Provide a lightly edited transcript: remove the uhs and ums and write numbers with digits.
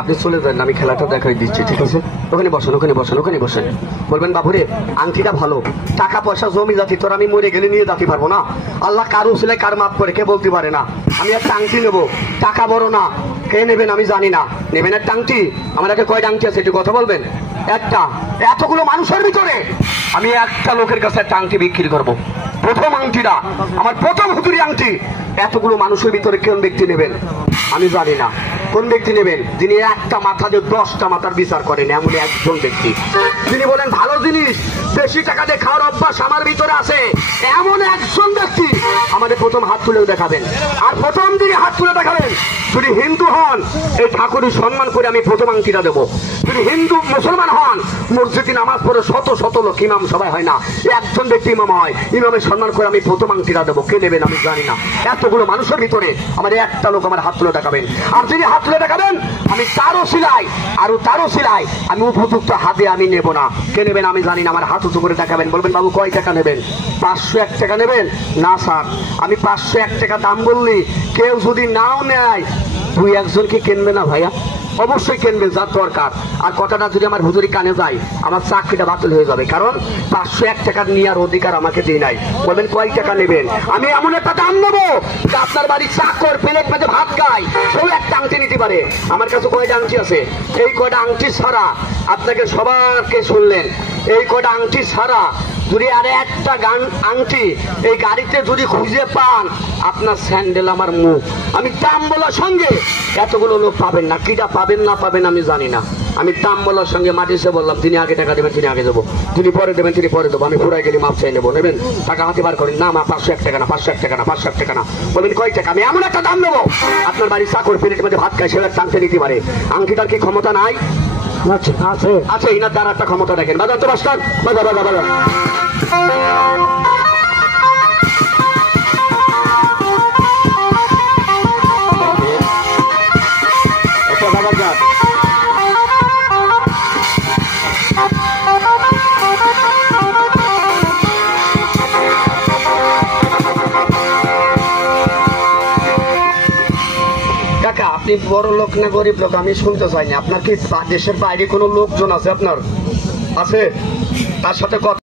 আপনি চলে যান, আমি খেলাটা দেখাই দিচ্ছি, ঠিক আছে? ওখানে বসেন, ওখানে বসেন, ওখানে বসেন। বলবেন বাবুরে আংটিটা ভালো, টাকা পয়সা জমি জাতি তোর আমি মরে গেলে নিয়ে যেতে পারবো না। আল্লাহ কারো ছেলে কার মাপ করে কে বলতে পারে না। আমি একটা আংটি নেবো, টাকা বড় না, কে নেবেন আমি জানি না। নেবেন একটা আংটি? আমার একটা কয়টা আংটি আছে একটু কথা বলবেন? একটা। এতগুলো মানুষের ভিতরে আমি একটা লোকের কাছে একটা আংটি বিক্রি করবো। প্রথম আংটিটা আমার প্রথম হুতুরি আংটি। এতগুলো মানুষের ভিতরে কোন ব্যক্তি নেবেন আমি জানি না। কোন ব্যক্তি নেবেন? যিনি একটা মাথা দিয়ে 10টা মাথার বিচার করেন, এমন একজন ব্যক্তি। যিনি বলেন ভালো জিনিস বেশি টাকা দিয়ে খাওয়ার অভ্যাস আমার ভিতরে আছে, এমন একজন ব্যক্তি আমাদের প্রথম হাত তুলেও দেখাবেন। আর প্রথম যিনি হাত তুলে দেখাবেন, যদি হিন্দু হন এই ঠাকুরের সম্মান করে আমি প্রথম আংটিটা দেবো। যদি হিন্দু মুসলমান হন, মসজিদে নামাজ পড়ে শত শত লোক, ইমাম সবাই হয় না, একজন ব্যক্তি ইমাম হয়, ইমামের সম্মান করে আমি প্রথম আংটিটা দেবো। কে নেবেন আমি জানি না। এতগুলো মানুষের ভিতরে আমার একটা লোক আমার হাত তুলে দেখাবেন। আর যিনি হাত তুলে দেখাবেন আমি তারও সিলাই আরো তারও সিলাই আমি উপযুক্ত হাতে আমি নেব না। কে নেবেন আমি জানি না। আমার হাত উঁচু করে দেখাবেন। বলবেন বাবু কয় টাকা নেবেন? 501 টাকা নেবেন? না স্যার, আমি 501 টাকা দাম বললি কেউ যদি নাও নেয় 2-1 জন কি কিনবে না ভাইয়া? অবশ্যই কিনবেন যার দরকার। আর কথাটা যদি আমার হুজুরি কানে যায় আমার চাকরিটা বাতিল হয়ে যাবে, কারণ 501 টাকা নেওয়ার অধিকার আমাকে দিয়ে নাই। বলবেন কয় টাকা নেবেন? আমি এমন একটা দাম নেবো যে আপনার বাড়ির চাকর প্লেট মেঝে ভাত খায় সেও একটা আংটি নিতে পারে। আমার কাছে কয়টা আংটি আছে, এই কয়টা আংটি ছাড়া আপনাকে সবারকে শুনলেন, এই কয়টা আংটি ছাড়া যদি আর একটা আংটি এই গাড়িতে যদি খুঁজে পান আপনার স্যান্ডেল আমার মুখ। আমি দাম বলার সঙ্গে এতগুলো লোক পাবেন না। কিটা পাবেন না পাবেন আমি জানি না। আমি দাম বলার সঙ্গে মাটিতে বললাম তিনি আগে টাকা দেবেন, তিনি আগে দেবো, তিনি পরে দেবেন, তিনি পরে দেবো। আমি পুরাই গেলে মাপ চাই নেবো। নেবেন? টাকা হাতে বার করেন। না মা 501 টাকা না, 501 টাকা না, 501 টাকা না। বলবেন কয় টাকা? আমি এমন একটা দাম দেবো আপনার বাড়ির চাকর প্লেটের মধ্যে ভাত খায় সেও একটা আংটি নিতে পারে। আংটিটার কি ক্ষমতা নাই? আছে আছে। ইনার দ্বারা একটা ক্ষমতা দেখেন। বাজার তো বাস্তান বাজার বাজার বাজার। আপনি বড় লোক না গরিব লোক আমি শুনতে চাইনি। আপনার কি দেশের বাইরে কোনো লোকজন আছে? আপনার আছে? তার সাথে কথা